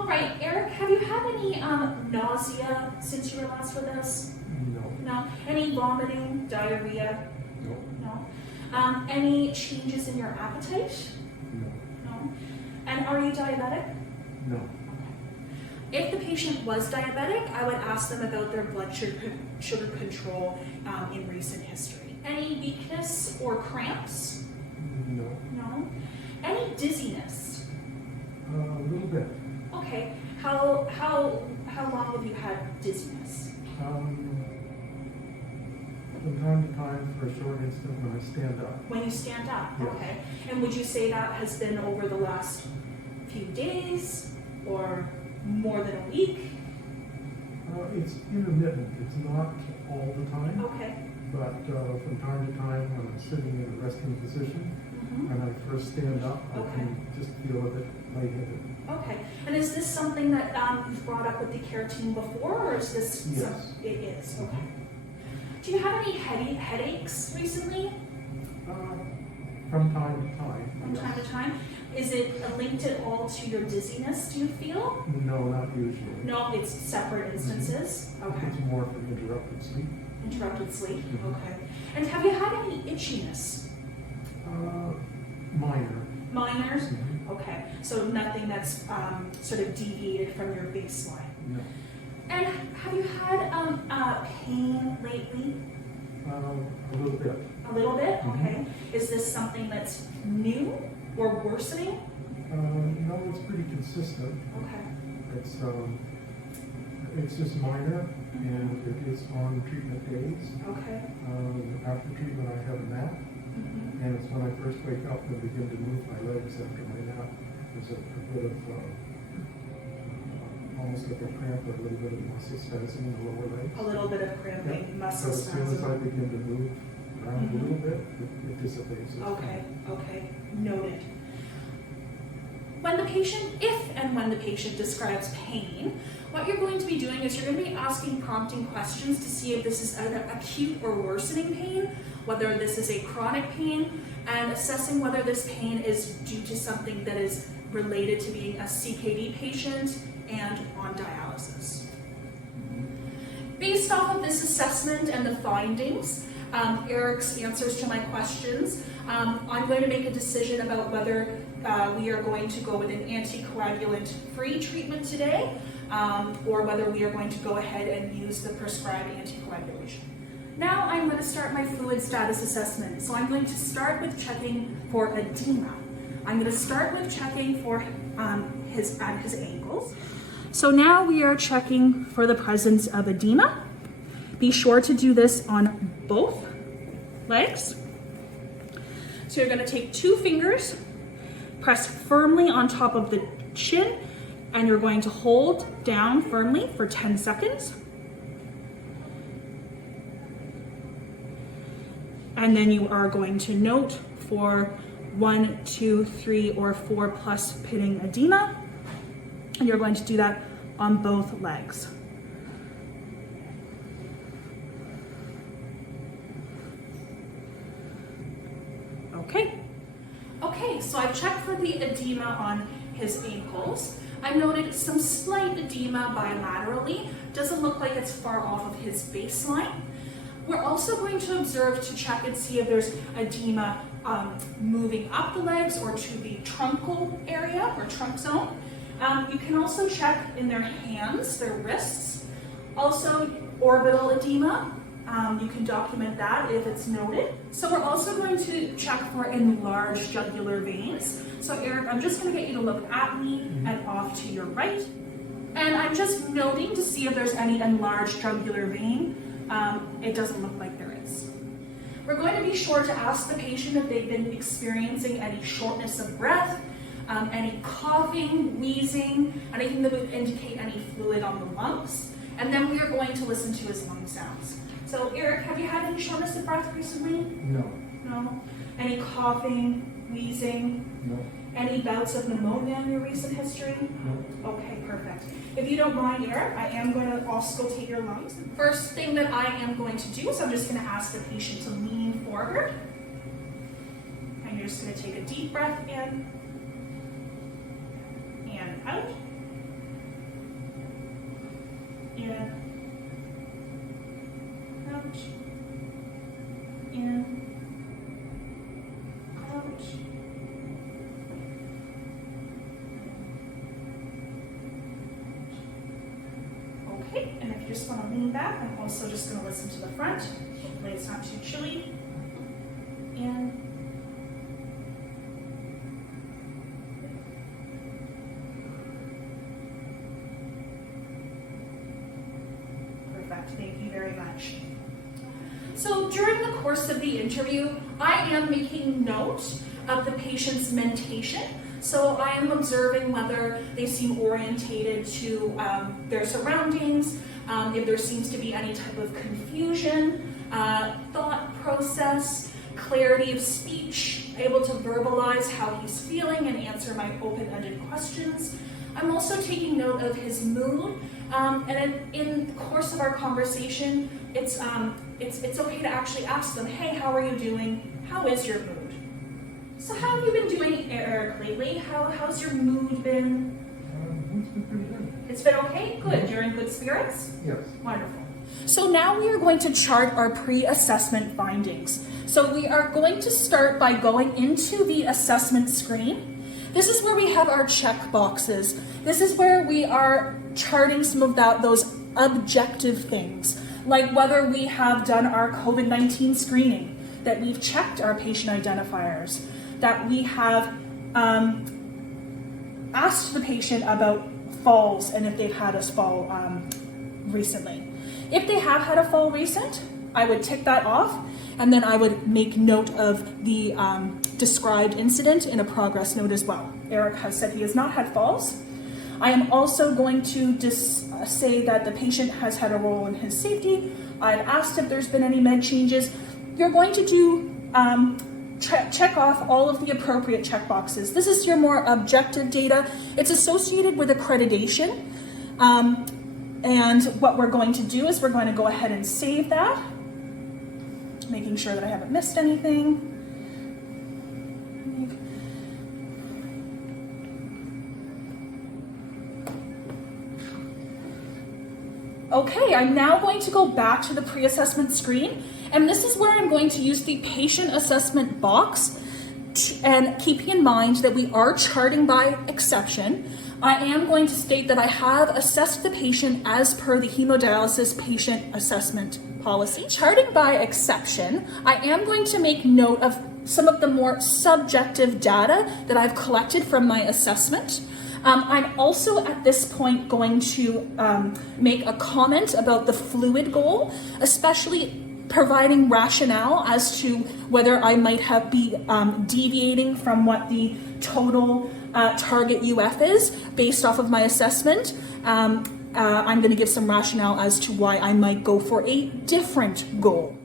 All right, Eric, have you had any nausea since you were last with us? No. No? Any vomiting, diarrhea? No. No? Any changes in your appetite? No. No? And are you diabetic? No. If the patient was diabetic, I would ask them about their blood sugar control in recent history. Any weakness or cramps? No. No? Any dizziness? A little bit. Okay. How long have you had dizziness? From time to time for a short instant when I stand up. When you stand up? Yes. Okay. And would you say that has been over the last few days or more than a week? It's intermittent. It's not all the time. Okay. But from time to time when I'm sitting in a resting position, when I first stand up, I can just feel a bit lightheaded. Okay. And is this something that you've brought up with the care team before, or is this? Yes. It is. Okay. Do you have any headaches recently? From time to time. From yes. time to time? Is it linked at all to your dizziness, do you feel? No, not usually. No, it's separate instances? Okay. It's more for interrupted sleep. Interrupted sleep? Mhm. Okay. And have you had any itchiness? Minor. Minors? Mhm. Okay. So nothing that's sort of deviated from your baseline. No. And have you had pain lately? A little bit. A little bit? Mhm. Okay. Is this something that's new or worsening? No, it's pretty consistent. Okay. It's just minor, and it is on treatment days. Okay. After treatment, I have a nap, Mm-hmm. and it's when I first wake up and begin to move my legs after my nap. There's a bit of almost like a cramp, or a little bit of muscle spasm in the lower legs. A little bit of cramping, Yep. muscle But as soon as I spasm. begin to move around Mhm. a little bit, it dissipates. It's Okay, fine. okay, noted. When the patient, if and when the patient describes pain, what you're going to be doing is you're going to be asking prompting questions to see if this is an acute or worsening pain, whether this is a chronic pain, and assessing whether this pain is due to something that is related to being a CKD patient and on dialysis. Based off of this assessment and the findings, Eric's answers to my questions, I'm going to make a decision about whether we are going to go with an anticoagulant-free treatment today, or whether we are going to go ahead and use the prescribed anticoagulation. Now I'm going to start my fluid status assessment. So I'm going to start with checking for edema. I'm going to start with checking for his ankles. So now we are checking for the presence of edema. Be sure to do this on both legs. So you're going to take 2 fingers, press firmly on top of the chin, and you're going to hold down firmly for 10 seconds. And then you are going to note for 1, 2, 3, or 4 plus pitting edema. And you're going to do that on both legs. Okay, so I've checked for the edema on his ankles. I noted some slight edema bilaterally. Doesn't look like it's far off of his baseline. We're also going to observe to check and see if there's edema moving up the legs or to the truncal area or trunk zone. You can also check in their hands, their wrists. Also orbital edema. You can document that if it's noted. So we're also going to check for enlarged jugular veins. So Eric, I'm just going to get you to look at me and off to your right. And I'm just noting to see if there's any enlarged jugular vein. It doesn't look like there is. We're going to be sure to ask the patient if they've been experiencing any shortness of breath, any coughing, wheezing, anything that would indicate any fluid on the lungs. And then we are going to listen to his lung sounds. So Eric, have you had any shortness of breath recently? No. No? Any coughing, wheezing? No. Any bouts of pneumonia in your recent history? No. Okay, perfect. If you don't mind, Eric, I am going to auscultate your lungs. First thing that I am going to do is I'm just going to ask the patient to lean forward. And you're just going to take a deep breath in and out. in, out, in, out. Okay, and if you just want to lean back, I'm also just going to listen to the front. Hopefully it's not too chilly. In. Perfect, thank you very much. So during the course of the interview, I am making note of the patient's mentation. So I am observing whether they seem orientated to their surroundings, if there seems to be any type of confusion, thought process, clarity of speech, able to verbalize how he's feeling and answer my open-ended questions. I'm also taking note of his mood, and in the course of our conversation, it's okay to actually ask them, hey, how are you doing? How is your mood? So how have you been doing, Eric, lately? How's your mood been? It's been pretty good. It's been okay? Good. You're in good spirits? Yes. Wonderful. So now we are going to chart our pre-assessment findings. So we are going to start by going into the assessment screen. This is where we have our check boxes. This is where we are charting some of those objective things, like whether we have done our COVID-19 screening, that we've checked our patient identifiers, that we have asked the patient about falls and if they've had a fall recently. If they have had a fall recent, I would tick that off, and then I would make note of the described incident in a progress note as well. Eric has said he has not had falls. I am also going to say that the patient has had a role in his safety. I've asked if there's been any med changes. You're going to do check off all of the appropriate check boxes. This is your more objective data. It's associated with accreditation. And what we're going to do is we're going to go ahead and save that, making sure that I haven't missed anything. Okay, I'm now going to go back to the pre-assessment screen, and this is where I'm going to use the patient assessment box, and keeping in mind that we are charting by exception. I am going to state that I have assessed the patient as per the hemodialysis patient assessment policy. Charting by exception, I am going to make note of some of the more subjective data that I've collected from my assessment. I'm also at this point going to make a comment about the fluid goal, especially providing rationale as to whether I might be deviating from what the total target UF is based off of my assessment. I'm going to give some rationale as to why I might go for a different goal.